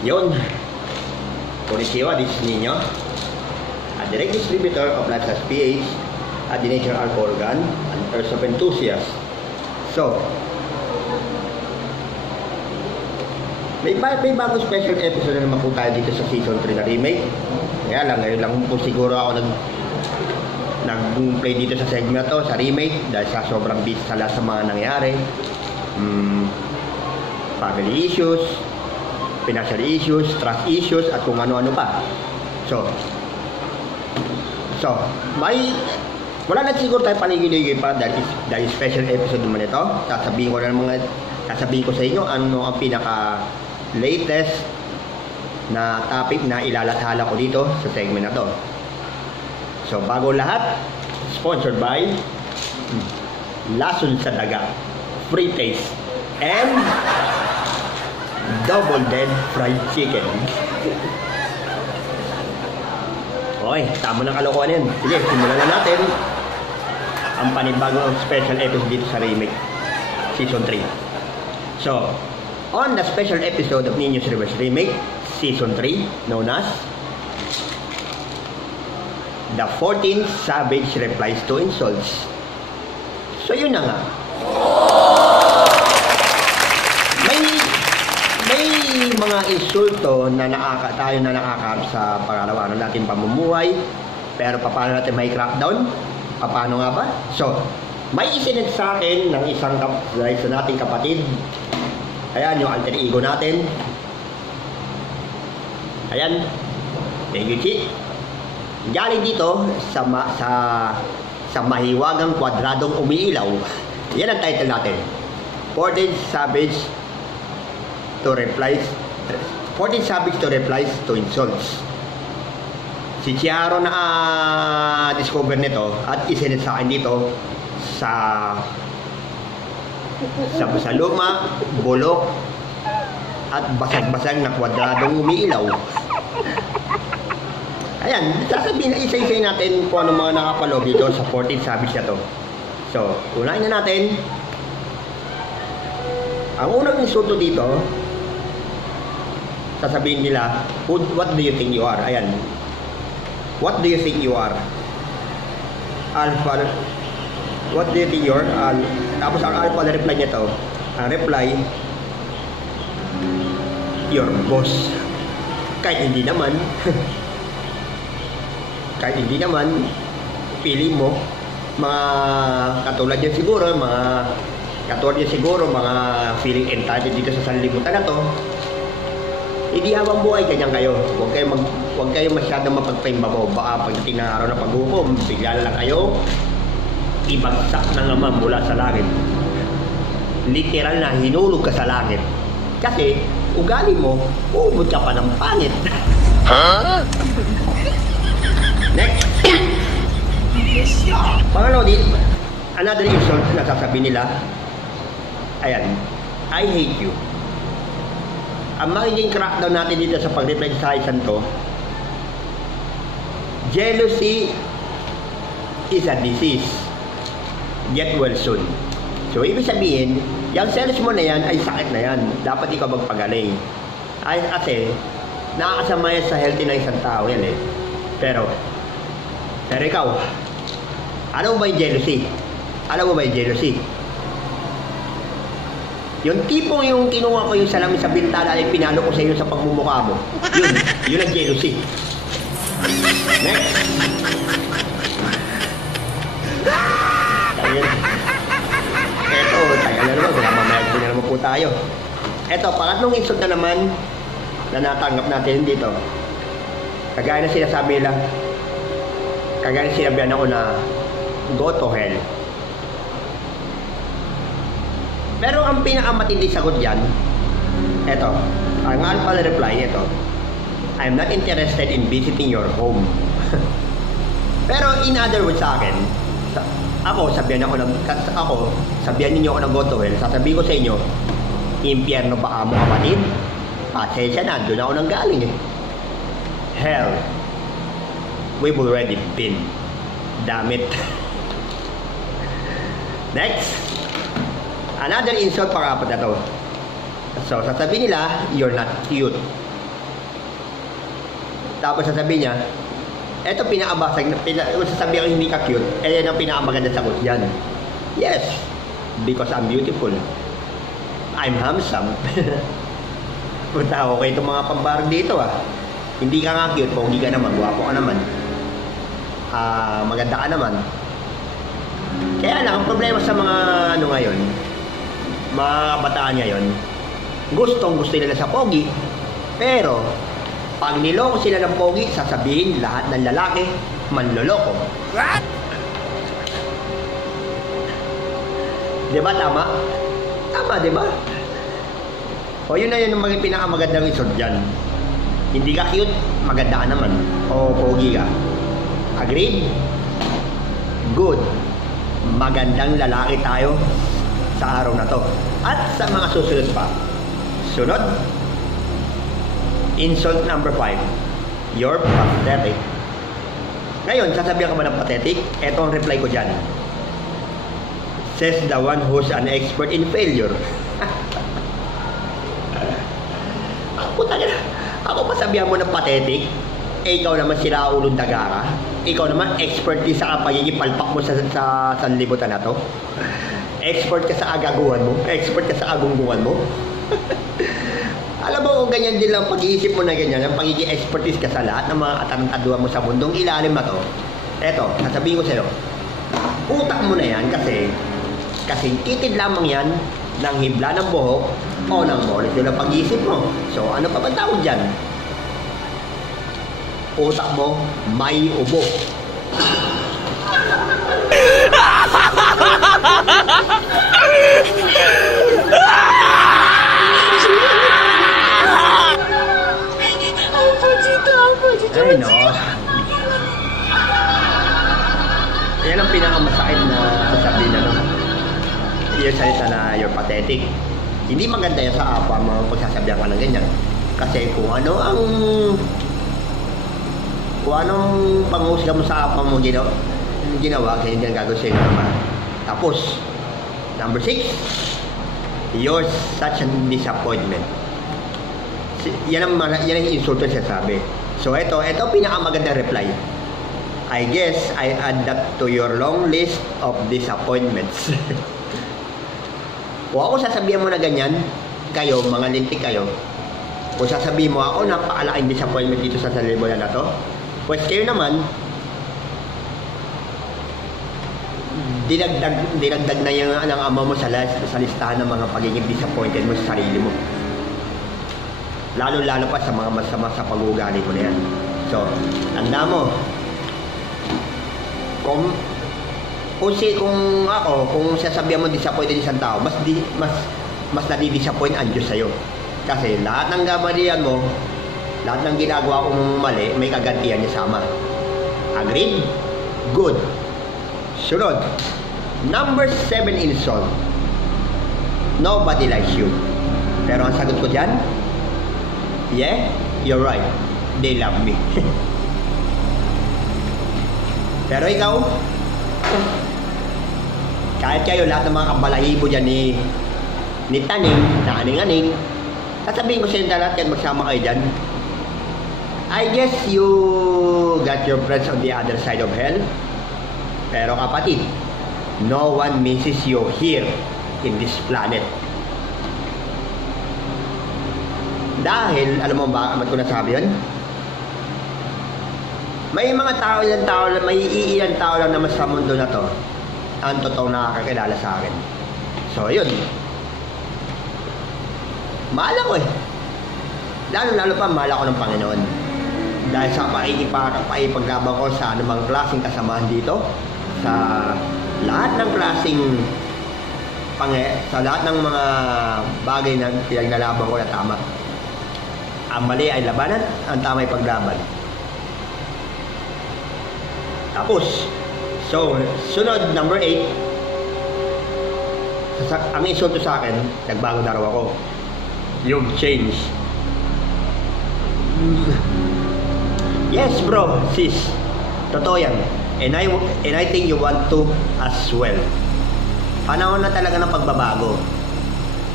Yun. Konnichiwa, this is Nino, a direct distributor of Lifestyle PH, a The Nature Art Organ, and Earth of Enthusiast. So, may bagong special episode na naman po tayo dito sa Season 3 na remake. Kaya lang, ngayon lang po siguro ako nag-play dito sa segment to, sa remake, dahil sa sobrang busy sa lahat sa mga nangyari. Family issues, financial issues, trust issues, at kung ano-ano pa. So, wala na siguro tayo paligid-ligid pa dahil special episode naman ito. Sasabihin ko sa inyo ano ang pinaka latest na topic na ilalathala ko dito sa segment na to. So, bago lahat, sponsored by Lason sa Daga, Free Taste, and Double Dead Fried Chicken. Okay, tama ng kalokohan yan. Sige, simulan na natin ang panibagong special episode dito sa remake Season 3. So, on the special episode of Nino's Reverse Remake Season 3, known as The 14 Savage Replies to Insults. So, yun na nga. May mga insulto na nakakaharap sa pag-araw-araw natin pamumuhay. Pero paano natin may crackdown? Paano nga ba? So, may isinend sa akin ng isang nating kapatid. Ayan, yung alter ego natin. Ayan. Thank you, Chi. Galing dito sa mahiwagang kwadradong umiilaw. Yan ang title natin. 14 Savage to Replies to Insults. Si Chiaro na discover nito at isinend sa akin dito sa luma, bulok, at basag-basag na kwadradong umiilaw. Ayan, sasabihin na isa-isay natin kung ano mga nakapaloob dito sa 14 Savage na to. So, unahin na natin. Ang unang insulto dito, sasabihin nila, what do you think you are? Ayan. What do you think you are? Alpha. What do you think you are? Tapos ang alpha na reply niya to. Ang reply, your boss. Kahit hindi naman. Pili mo. Mga katulad yan siguro, mga feeling entitled dito sa sanlibutan na to. Hindi habang buhay, ganyan kayo. Huwag kayo masyadong mapagpaimbabaw. Baka pagdating ng araw na paghukom, bigla lang kayo ibagsak ng naman mula sa langit. Literal na hinulog ka sa langit. Kasi, ugali mo, uubod ka pa ng pangit. Huh? Next. Pangalawa din, another insult na sasabihin nila, ayan, I hate you. Ang magiging crackdown natin dito sa pag-reply sa isang to, jealousy is a disease. Get well soon. So, ibig sabihin, yung selos mo na yan ay sakit na yan. Dapat ikaw magpagaling. Kasi, nakakasama yan sa healthy na isang tao yan eh. Pero ikaw, alam mo ba yung jealousy? Yung tipong yung kinuha ko yung salamin sa bintana ay pinalo ko sa iyo sa pagmumukha mo. Yun ang jealousy. Next. Eto, tagal na naman. Mamayag na naman po tayo. Eto, pangatlong insult na naman na natanggap natin dito. Kagaya na sinasabi ako na go to hell. Pero ang pinakamatindi sagot dyan, eto, ang alpha na reply, eto, I'm not interested in visiting your home. Pero in other words sa akin, sabihan ninyo ako ng go to hell, sasabihin ko sa inyo, impyerno ba mo kapatid? Pasensya na, doon ako nang galing eh. Hell, we've already been. Damn it. Next. Another insult pang-apat na to. So, sasabihin nila, you're not cute. Tapos sasabihin niya, eto pinakabasag, sasabihin ko hindi ka cute, yan ang pinakamaganda sagot yan. Yes, because I'm beautiful. I'm handsome. Punta ako kayo itong mga pambarang dito Hindi ka nga cute, pogi ka naman, guwapo ka naman. Maganda ka naman. Kaya lang, ang problema sa mga ngayon, mga kabataan ngayon, gusto nila sa pogi. Pero, pag niloko sila ng pogi, sasabihin lahat ng lalaki, manloloko. What? Diba tama? Tama, diba? O yun na yun ang maging pinakamagandang result dyan. Hindi ka cute, maganda ka naman. O pogi ka. Agreed? Good. Magandang lalaki tayo sa araw na to. At sa mga susunod pa. Sunod, insult number 5. You're pathetic. Ngayon, sasabihan ka ba ng pathetic? Ito ang reply ko dyan. Says the one who's an expert in failure. Ako pa sabihan mo ng pathetic? Ikaw naman sila ulong dagara. Ikaw naman expert din sa pagiging palpak mo sa sanlibutan na to. Expert ka sa agaguhan mo. Expert ka sa agunggungan mo. Alam mo kung ganyan din lang pag-iisip mo na ganyan, ang pagiging expertise ka sa lahat ng mga atarantaduhan mo sa mundong ilalim na to. Eto, sasabihin ko sa'yo, utak mo na yan kasi kitid lamang yan ng hibla ng buhok o ng molecule ng pag-iisip mo. So, ano pa ba tawag dyan? Utak mo may ubo. Ay no. Yan ang pinakamasakit na sasabihin yung salita na you're pathetic. Hindi maganda yan sa apa mga pagsasabihan ka ng ganyan. Kasi kung anong panghusga mo sa apa mo ginawa, kaya hindi ang gagawin sa'yo naman. Tapos, number 6, you're such a disappointment. Yan ang insulto siya sabi. So, ito pinakamagandang reply. I guess I add that to your long list of disappointments. Kung ako sasabihan mo na ganyan, kayo, mga lintik kayo, kung sasabihin mo ako, napakalaking disappointment dito sa sanlibutan na to, pues kayo naman, dinagdag na yung ng ama mo sa listahan ng mga pagiging disappointed mo sa sarili mo. Lalo pa sa mga masama sa pag-uugali mo na yan. So, tanda mo, kung sasabihan mo disappointed isang tao, mas nadi-disappoint ang Diyos sa'yo. Kasi lahat ng kamalian mo, lahat ng ginagawa kong mali, may kagantihan niya sama. Agreed? Good. Sunod. Number 7 insult. Nobody likes you. Pero ang sagot ko dyan, yeah, you're right. They love me. Pero ikaw, kahit kayo lahat ng mga kabalahibo dyan ni Taning, na aning-aning, sasabihin ko sa inyo lahat kahit magsama kayo dyan, I guess you got your friends on the other side of hell. Pero kapatid, no one misses you here in this planet. Dahil, alam mo ba, ba't ko nasabi yun? May mga tao lang, may iilan tao lang naman sa mundo na to ang totoong nakakakilala sa akin. So, yun. Mahal ako Lalo pa, mahal ako ng Panginoon. Dahil sa pakikipaglabang ko sa anumang klaseng kasamahan dito, sa lahat ng klaseng sa lahat ng mga bagay na pinaglalaban ko na tama. Ang mali ay labanan, ang tama ay paglaban. Tapos, so, sunod, number 8, ang insulto sa akin, nagbago na raw ako. You've changed. Yes, bro, sis. Totoo yan. And I think you want to as well. Panahon na talaga ng pagbabago.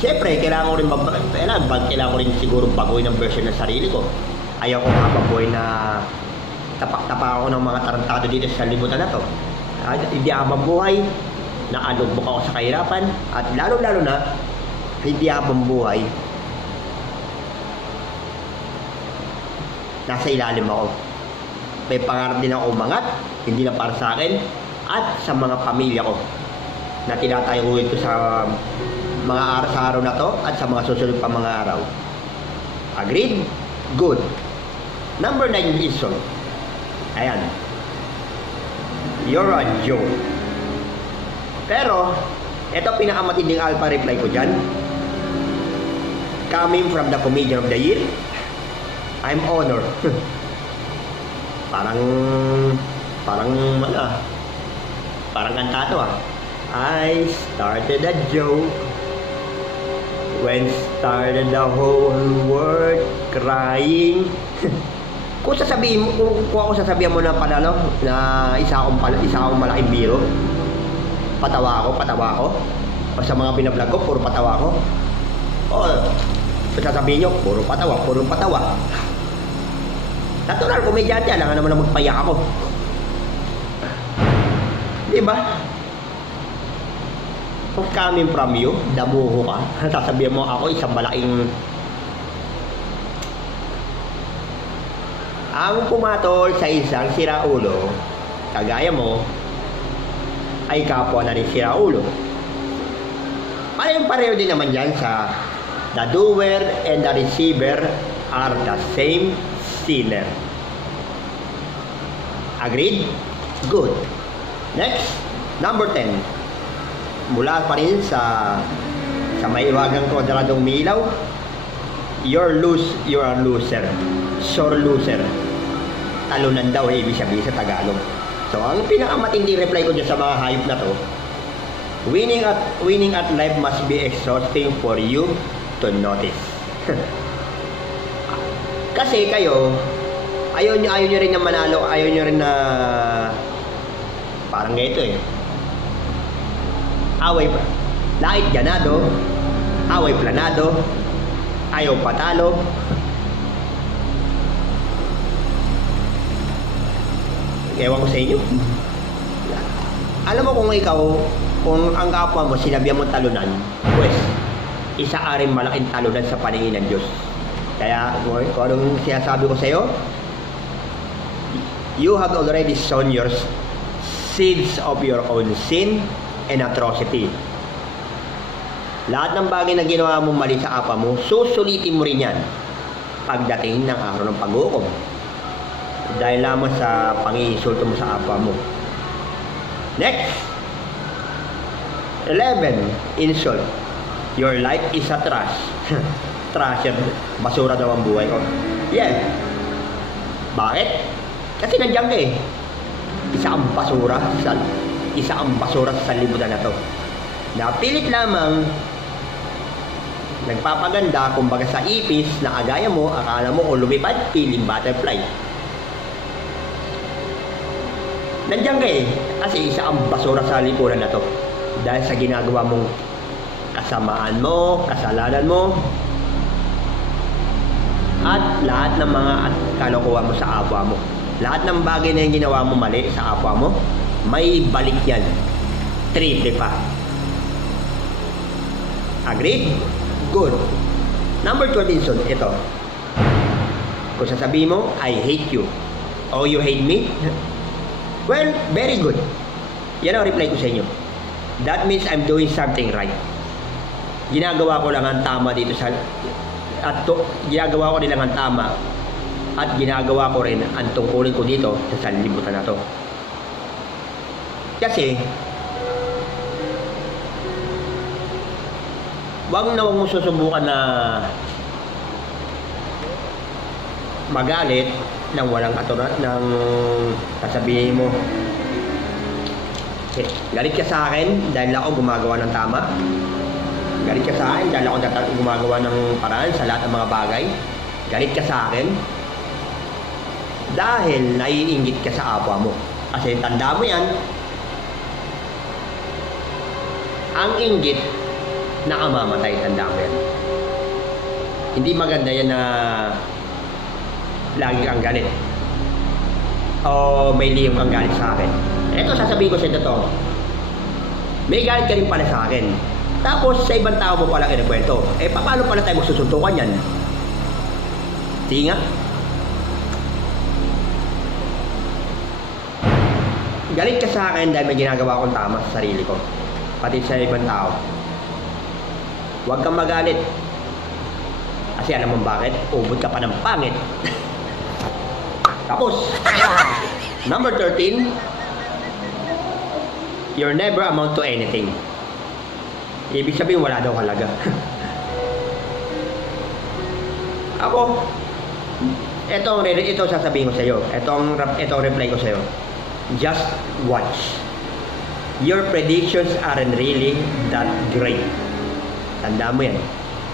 Siyempre, kailangan ko rin siguro baguhin ang version ng sarili ko. Ayaw kong habang buhay na tapak-tapak ako ng mga tarantado dito sa libutan na to. Hindi habang buhay, naalubok ako sa kahirapan, at lalo-lalo na, hindi habang buhay, nasa ilalim ako. May pangarap din ako umangat, hindi lang para sa akin, at sa mga pamilya ko, na tinatayuin ko sa mga araw sa araw na to, at sa mga susunod pa mga araw. Agreed? Good. Number 9 reason. Ayan. You're a joke. Pero, ito pinakamatinding alpha reply ko dyan. Coming from the comedian of the year, I'm honored. parang kantado ah. I started a joke when started the whole world crying. Kung ako sasabihin mo na pala na isa akong malaking biro, patawa ako. O sa mga binablog ko, puro patawa ako. O sasabihin nyo, puro patawa. Natural, komedyante, alam nga naman na magpayak ako. Diba? Kung coming from you, damuho ka, sasabihin mo ako isang malaking... Ang pumatol sa isang siraulo, kagaya mo, ay kapwa na rin siraulo. Pareho din naman yan sa the doer and the receiver are the same sinner. Agreed? Good. Next, number 10. Mula pa rin sa may iwagang kwadradong milaw, you're a loser. Sore loser. Talunan daw ibig sabihin sa Tagalog. So, ang pinakamatindi reply ko dyan sa mga hayop na to, winning at life must be exhausting for you to notice. Kasi kayo, ayaw nyo rin na manalo, ayaw nyo rin na parang ganito away pa. Lait ganado, away planado, ayaw patalo. Ewan ko sa inyo. Alam mo kung ang kapwa mo sinabihan mo talunan, pues, isa rin malaking talunan sa paningin ng Diyos. Kaya, kung anong sinasabi ko sa iyo, you have already sown your seeds of your own sin and atrocity. Lahat ng bagay na ginawa mo mali sa kapwa mo, susulitin mo rin yan pagdating ng araw ng pag-uukom. Dahil lamang sa pangiinsulto mo sa kapwa mo. Next, 11. Insult. Your life is a trash. Trash yan. Basura daw ang buhay ko. Yeah. Bakit? Kasi nandiyan ka Isa ang basura sa libutan na to. Napilit lamang nagpapaganda kumbaga sa ipis na agaya mo, akala mo o lumipad, feeling butterfly. Nandiyan ka kasi isa ang basura sa lipunan na to. Dahil sa ginagawa mong kasamaan mo, kasalanan mo, at lahat ng mga kalokohan mo sa kapwa mo. Lahat ng bagay na yung ginawa mo mali sa kapwa mo, may balik yan. Triple pa. Agreed? Good. Number 12 inson, ito. Kung sasabihin mo, I hate you. Oh, you hate me? Well, very good. Yan ang reply ko sa inyo. That means I'm doing something right. Ginagawa ko lang ang tama dito sa... ginagawa ko din lang ang tama. At ginagawa ko rin ang tungkulin ko dito sa sanlibutan na to. Kasi, wag mo susubukan na magalit nang walang katuran, nang sasabihin mo, galit ka sa akin dahil ako gumagawa ng tama. Galit ka sa akin dahil ako gumagawa ng paraan sa lahat ng mga bagay. Galit ka sa akin dahil naiinggit ka sa kapwa mo. Kasi tanda mo yan, ang inggit nakamamatay, tanda mo yan. Hindi maganda yan na lagi kang galit. O may lihim kang galit sa akin. Eto, sasabihin ko sa ito to. May galit ka rin pala sa akin. Tapos sa ibang tao mo palang inukwento. Eh, paano pala tayo magsusuntukan yan? Sige nga. Galit ka sa akin dahil may ginagawa akong tama sa sarili ko. Pati sa ibang tao. Huwag kang magalit. Kasi alam mo bakit? Ubod ka pa ng pangit. Tapos, number 13, you're never amount to anything. Ibig sabihin, wala daw halaga. Ako, ito sasabihin ko sa iyo. Ito reply ko sa iyo. Just watch. Your predictions aren't really that great. Tandaan mo yan.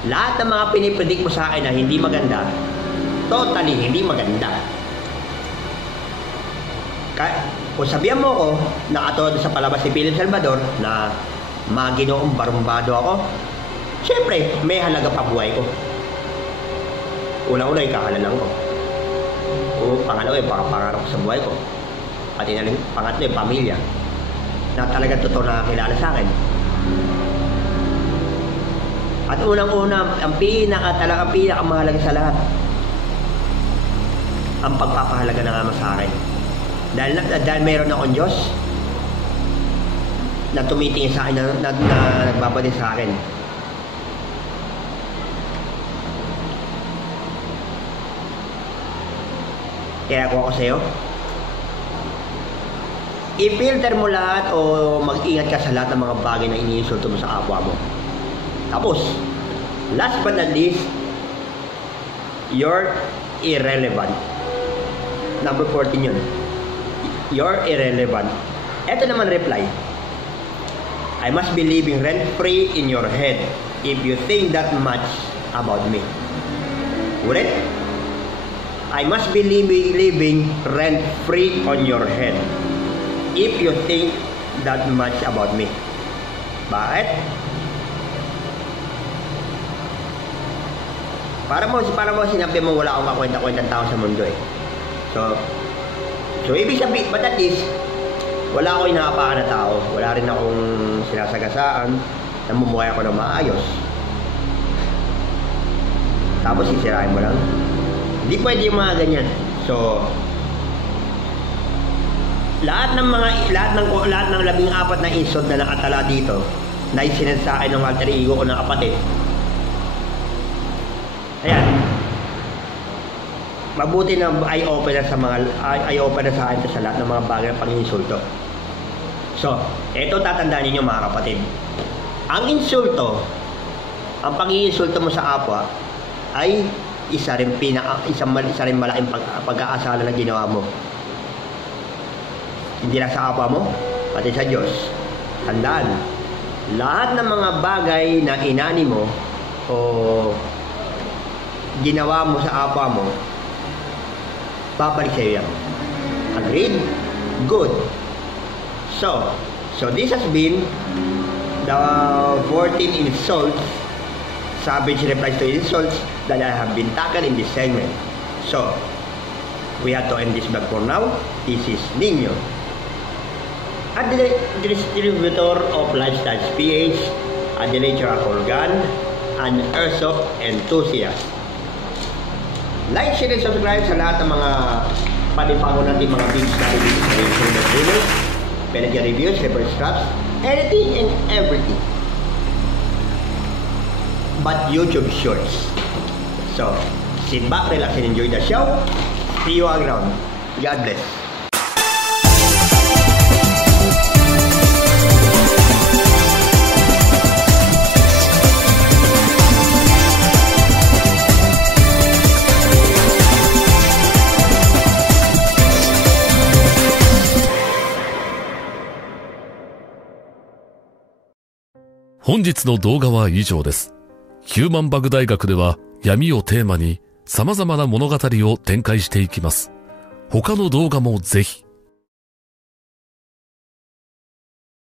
Lahat ng mga pinipredict mo sa akin na hindi maganda, totally hindi maganda. Kung sabihan mo ko na katulad sa palabas ni Philip Salvador na maginoong barumbado ako, syempre may halaga pa buhay ko. Una-una yung kakalalang ko. Pangalawa yung pangarap ko sa buhay ko. At pangatlo yung pamilya na talagang totoo na nakakilala sa akin. At unang-una, ang pinakamahalaga sa lahat, ang pagpapahalaga ng Ama sa akin. Dahil mayroon akong Diyos na tumitingin sa akin, na nagbabalik sa akin. Kaya ako sa iyo, i-filter mo lahat o mag-ingat ka sa lahat ng mga bagay na iniinsulto mo sa kapwa mo. Tapos, last but not least, you're irrelevant. Number 14 yun. You're irrelevant. Ito naman reply. I must be living rent-free in your head if you think that much about me. Ulit. I must be living rent-free on your head if you think that much about me. Bakit? Para mo sinabi mo wala akong kakwenta-kwentang tao sa mundo eh. So ibig sabihin, but at least, wala akong inaapakan na tao. Wala rin akong sinasagasaan. Namumuhay ako ng maayos. Tapos sisirahin mo lang. Hindi pwede yung mga ganyan. So, lahat ng 14 na insult na nakatala dito na isinend sa akin ng alter ego ko ng kapatid. Ayan. Mabuti na eye-opener sa akin sa lahat ng mga bagay ng pang-insulto. So, ito tatandaan niyo mga kapatid. Ang insulto, ang pang-iinsulto mo sa kapwa ay isa rin malaking pag-aasala na ginawa mo. Hindi lang sa kapwa mo, pati sa Diyos. Tandaan, lahat ng mga bagay na inani mo o ginawa mo sa kapwa mo, babalik sa iyo yan. Agreed? Good. So this has been the 14 insults, savage replies to insults that I have been tackled in this segment. So, we have to end this vlog for now. This is Nino, at the distributor of Lifestyles PH, a natural organ, an airsoft enthusiast. Like, share, and subscribe sa lahat ng mga panipango natin mga videos na reviews, Pelican reviews, reverse straps, anything and everything. But YouTube Shorts. So, sit back, relax, and enjoy the show. See you around. God bless.本日の動画は以上です。ヒューマンバグ大学では闇をテーマに様々な物語を展開していきます。他の動画もぜひ。